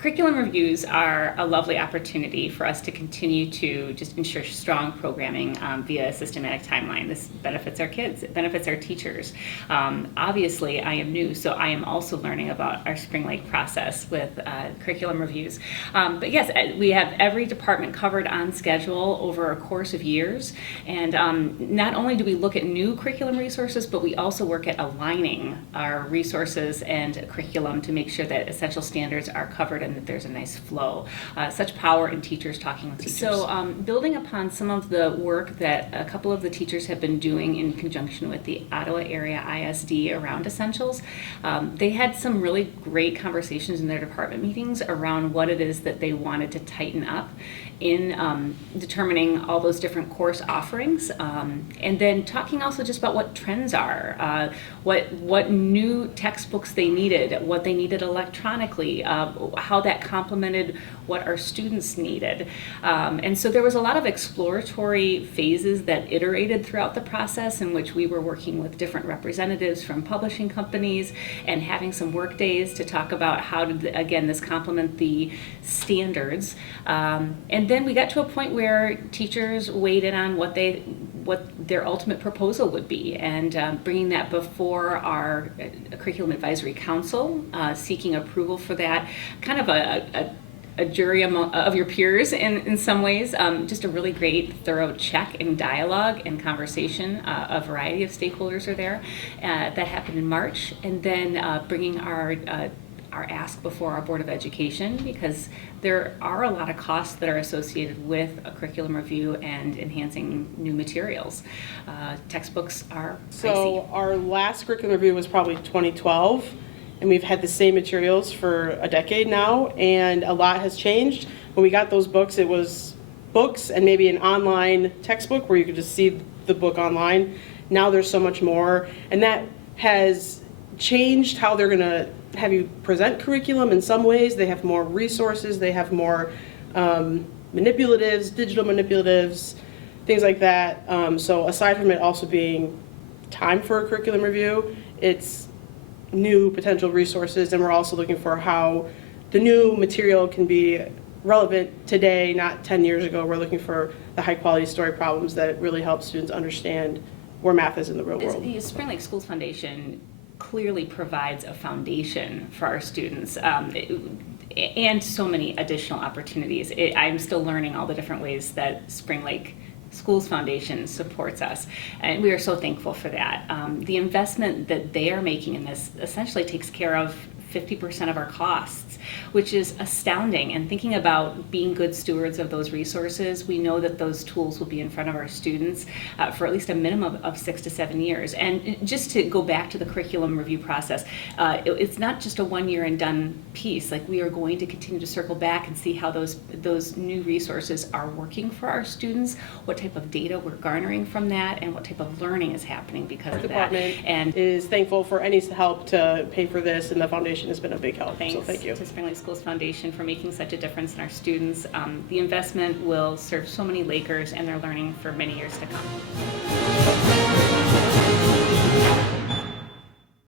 Curriculum reviews are a lovely opportunity for us to continue to just ensure strong programming via a systematic timeline. This benefits our kids, it benefits our teachers. Obviously, I am new, so I am also learning about our Spring Lake process with curriculum reviews. But yes, we have every department covered on schedule over a course of years. And not only do we look at new curriculum resources, but we also work at aligning our resources and curriculum to make sure that essential standards are covered and that there's a nice flow. Such power in teachers talking with teachers. So building upon some of the work that a couple of the teachers have been doing in conjunction with the Ottawa Area ISD around essentials, they had some really great conversations in their department meetings around what it is that they wanted to tighten up in determining all those different course offerings, and then talking also just about what trends are, what new textbooks they needed, what they needed electronically, how that complemented what our students needed. And so there was a lot of exploratory phases that iterated throughout the process in which we were working with different representatives from publishing companies and having some work days to talk about how did, again, this complement the standards. And then we got to a point where teachers weighed in on what their ultimate proposal would be, and bringing that before our Curriculum Advisory Council, seeking approval for that, kind of a jury of your peers in some ways, just a really great thorough check and dialogue and conversation. A variety of stakeholders are there. That happened in March, and then bringing our ask before our Board of Education, because there are a lot of costs that are associated with a curriculum review and enhancing new materials. Textbooks are pricey. So our last curriculum review was probably 2012, and we've had the same materials for a decade now, and a lot has changed. When we got those books, it was books and maybe an online textbook where you could just see the book online. Now there's so much more, and that has changed how they're going to have you present curriculum in some ways. They have more resources, they have more manipulatives, digital manipulatives, things like that. So aside from it also being time for a curriculum review, it's new potential resources, and we're also looking for how the new material can be relevant today, not 10 years ago. We're looking for the high quality story problems that really help students understand where math is in the real world. The Spring Lake Schools Foundation clearly provides a foundation for our students, and so many additional opportunities. I'm still learning all the different ways that Spring Lake Schools Foundation supports us, and we are so thankful for that. The investment that they are making in this essentially takes care of 50% of our costs, which is astounding. And thinking about being good stewards of those resources, we know that those tools will be in front of our students for at least a minimum of 6 to 7 years. And just to go back to the curriculum review process, it's not just a 1 year and done piece. Like, we are going to continue to circle back and see how those new resources are working for our students, what type of data we're garnering from that, and what type of learning is happening because of that. Our department is thankful for any help to pay for this, and the foundation has been a big help. Thanks so thank you to Spring Lake Schools Foundation for making such a difference in our students. The investment will serve so many Lakers and their learning for many years to come.